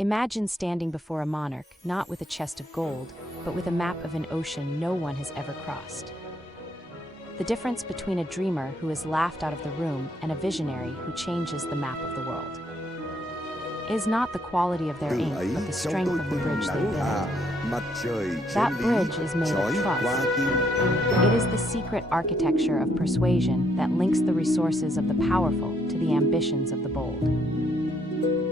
Imagine standing before a monarch, not with a chest of gold, but with a map of an ocean no one has ever crossed. The difference between a dreamer who is laughed out of the room and a visionary who changes the map of the world is not the quality of their ink, but the strength of the bridge they build. That bridge is made of trust. It is the secret architecture of persuasion that links the resources of the powerful to the ambitions of the bold.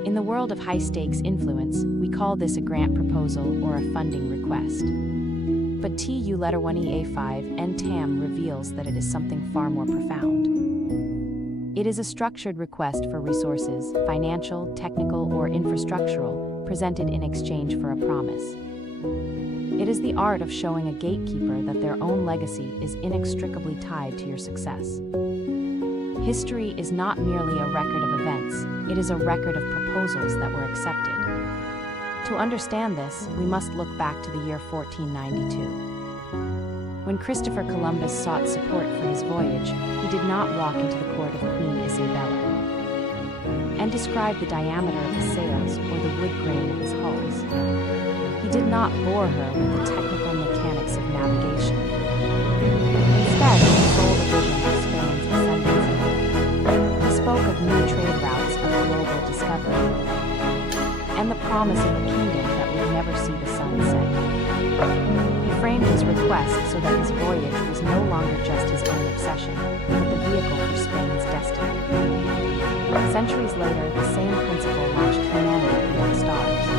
In the world of high-stakes influence, we call this a grant proposal or a funding request. But TU-1EA5 NTAM reveals that it is something far more profound. It is a structured request for resources, financial, technical, or infrastructural, presented in exchange for a promise. It is the art of showing a gatekeeper that their own legacy is inextricably tied to your success. History is not merely a record of events, it is a record of proposals that were accepted. To understand this, we must look back to the year 1492. When Christopher Columbus sought support for his voyage, he did not walk into the court of Queen Isabella and describe the diameter of his sails or the wood grain of his hulls. He did not bore her with the technical mechanics of navigation. Instead, he sold a vision of Spain's ascendancy. He spoke of new trade routes of global discovery and the promise of a kingdom that would never see the sun set. He framed his request so that his voyage was no longer just his own obsession, but the vehicle for Spain's destiny. Centuries later, the same principle launched humanity toward the stars. The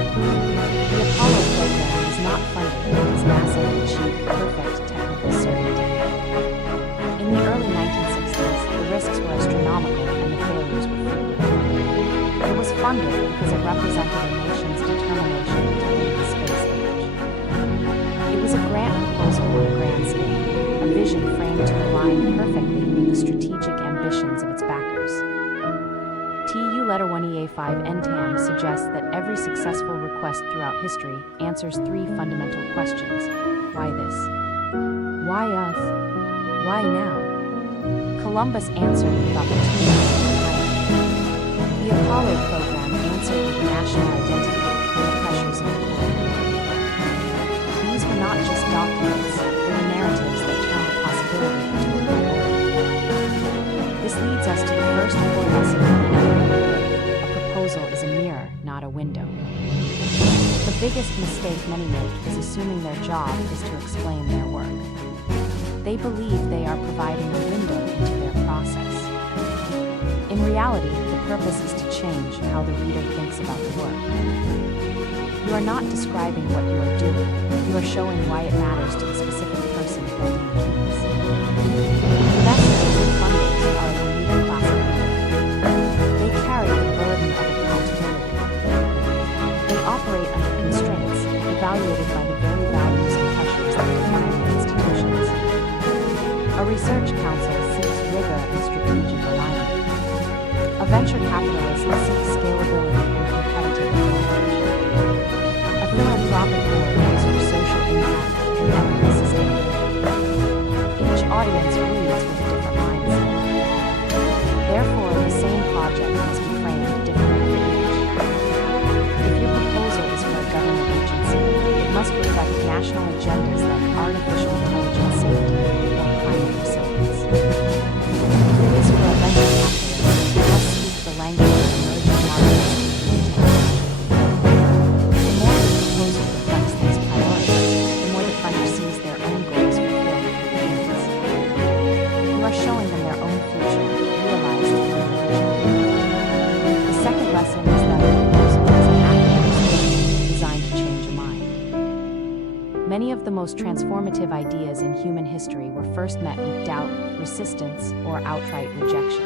Apollo program was not funded because NASA had achieved perfect technical certainty. In the early 1960s, the risks were astronomical and the failures were frequent. It was funded because it represented a nation's determination to lead the space age. It was a grant proposal on a grand scale, a vision framed to align perfectly with the strategic ambitions of its backers. TU-1EA5 NTAM suggests that every successful request throughout history answers three fundamental questions. Why this? Why us? Why now? Columbus answered with opportunity. The Apollo program answered with national identity and the pressures of the court. These were not just documents, they were narratives that turned a possibility into a reality. This leads us to the first core lesson of the a proposal is a mirror, not a window. The biggest mistake many make is assuming their job is to explain their work. They believe they are providing a window into their process. In reality, the purpose is to change how the reader thinks about the work. You are not describing what you are doing, you are showing why it matters to the specific person holding the keys. Investors and funders are the leading class of people. They carry the burden of accountability. They operate under constraints, evaluated by the very values and pressures that define their institutions. A research council seeks rigor and strategic alignment. A venture capitalist seeks scalability and competitive advantage. A philanthropic board looks for social impact and ethical sustainability. Each audience reads with a different mindset. Therefore, the same project must be framed differently for each. If your proposal is for a government agency, it must reflect national agendas like artificial intelligence safety or climate resilience. If it is for a venture capitalist, the language of emerging markets and technology. The more the proposal reflects these priorities, the more the funder sees their own goals fulfilled with advance. You are showing them their own future, realized through their vision. The second lesson is that a proposal is an act of persuasion designed to change a mind. Many of the most transformative ideas in human history were first met with doubt, resistance, or outright rejection.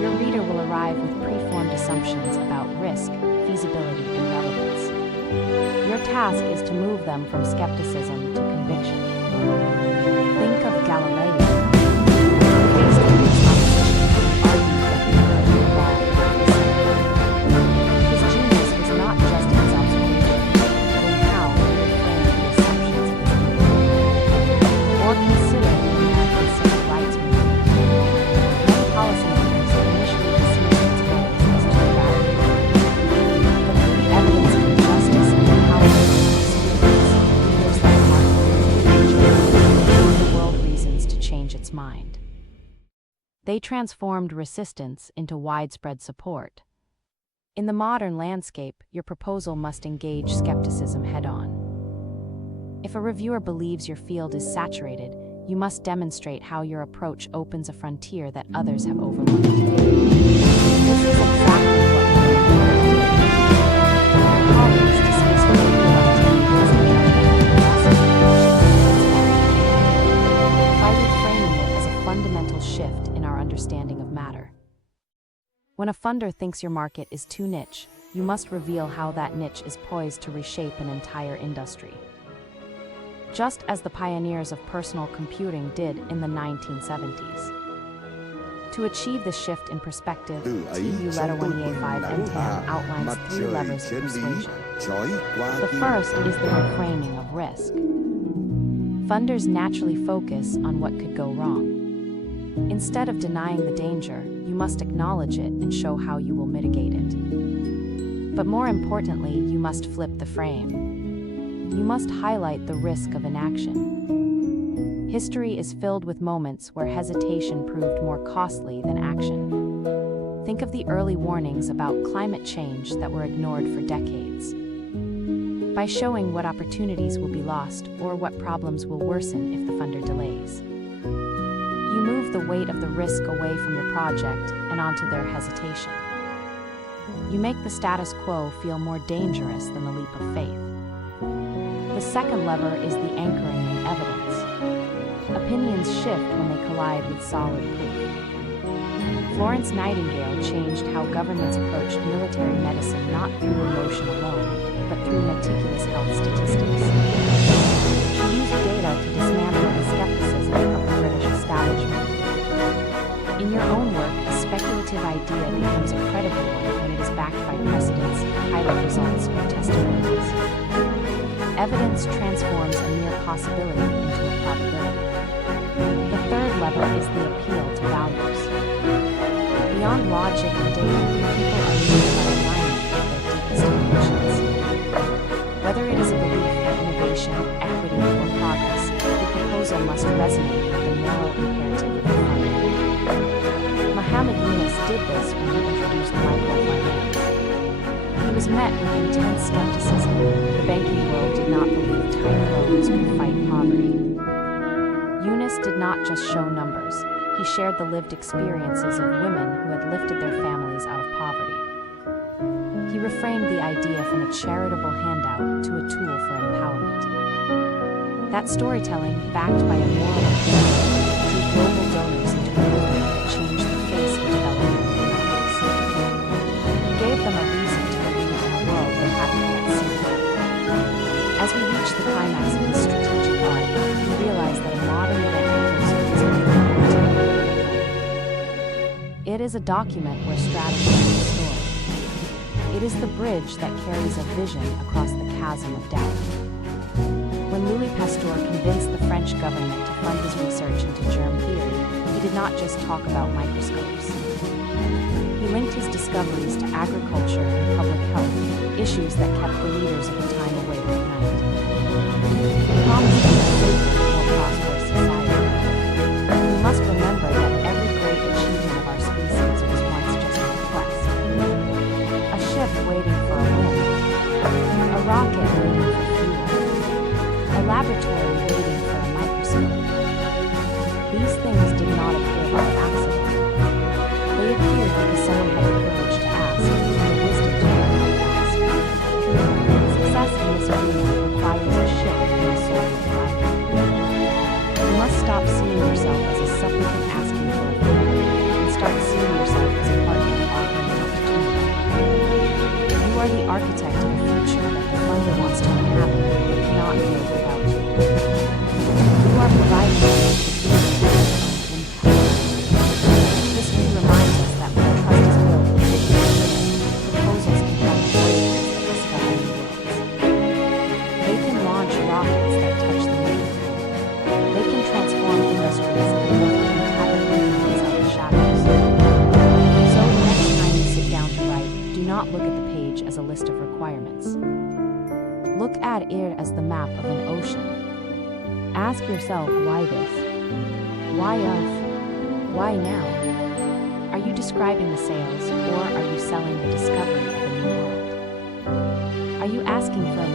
Your reader will arrive with preformed assumptions about risk, feasibility, and relevance. Your task is to move them from skepticism to conviction. Think of Galileo. Faced with this opposition, he argued that the earth revolved around the sun. His genius was not just in his observation, but in how he reframed the assumptions of his theory. Or consider the impact of civil rights movement. Many policymakers initially perceived its goals as too radical. But They transformed resistance into widespread support. In the modern landscape, your proposal must engage skepticism head-on. If a reviewer believes your field is saturated, you must demonstrate how your approach opens a frontier that others have overlooked. This is exactly what colleagues dismissed from the by reframing it as a fundamental shift in our understanding of matter. When a funder thinks your market is too niche, you must reveal how that niche is poised to reshape an entire industry. Just as the pioneers of personal computing did in the 1970s. To achieve this shift in perspective, TU Letter 1EA5N10 outlines 3 levers of persuasion. The first is the reframing of risk. Funders naturally focus on what could go wrong. Instead of denying the danger, you must acknowledge it and show how you will mitigate it. But more importantly, you must flip the frame. You must highlight the risk of inaction. History is filled with moments where hesitation proved more costly than action. Think of the early warnings about climate change that were ignored for decades. By showing what opportunities will be lost or what problems will worsen if the funder delays, you move the weight of the risk away from your project and onto their hesitation. You make the status quo feel more dangerous than the leap of faith. The second lever is the anchoring in evidence. Opinions shift when they collide with solid proof. Florence Nightingale changed how governments approached military medicine not through emotion alone, but through meticulous health statistics. She used data to dismantle the skepticism of the British establishment. In your own work, a speculative idea becomes a credible one when it is backed by precedents, pilot results, or testimonials. Evidence transforms a mere possibility into a probability. The third lever is the appeal to values. Beyond logic and data, people are moved by alignment with their deepest emotions. Whether it is a belief in innovation, equity, or progress, the proposal must resonate with the moral imperative of the funder. Muhammad Yunus did this when he introduced microfinance. He was met with intense skepticism. The banking world did not believe tiny loans could fight poverty. Yunus did not just show numbers. He shared the lived experiences of women who had lifted their families out of poverty. He reframed the idea from a charitable handout to a tool for empowerment. That storytelling, backed by a moral imperative, drew global donors into a movement that changed the face of development economics. He gave them a reason to believe in a world they hadn't yet seen. As we reach the climax of this strategic arc, we realize that a modern event proposal is it is a document where strategy is stored. It is the bridge that carries a vision across the chasm of doubt. When Louis Pasteur convinced the French government to fund his research into germ theory, he did not just talk about microscopes. He linked his discoveries to agriculture and public health, issues that kept the leaders of the time awake at night. He promised them a safer, more prosperous society. We must remember that every great achievement of our species was once just a quest. A ship waiting for a wind, a rocket waiting for fuel, a laboratory waiting for a microscope. These things did not appear by accident. They appeared because someone had the courage to ask and the wisdom to learn how to ask. Success in this arena requires a shift in the soul of life. You must stop seeing yourself as a supplicant asking for a favor and start seeing yourself as a partner offering an opportunity. You are the architect of a future that the funder wants to inhabit but cannot live without you. You are providing the impact. History reminds us that when trust is built, proposals can become voyages that discover new worlds. They can launch rockets that touch the moon. They can transform industries and lift entire communities out of the shadows. So the next time you sit down to write, do not look at the page as a list of requirements. Look at it as the map of an ocean. Ask yourself, why this? Why us? Why now? describing the sales, or are you selling the discovery of a new world? Are you asking for a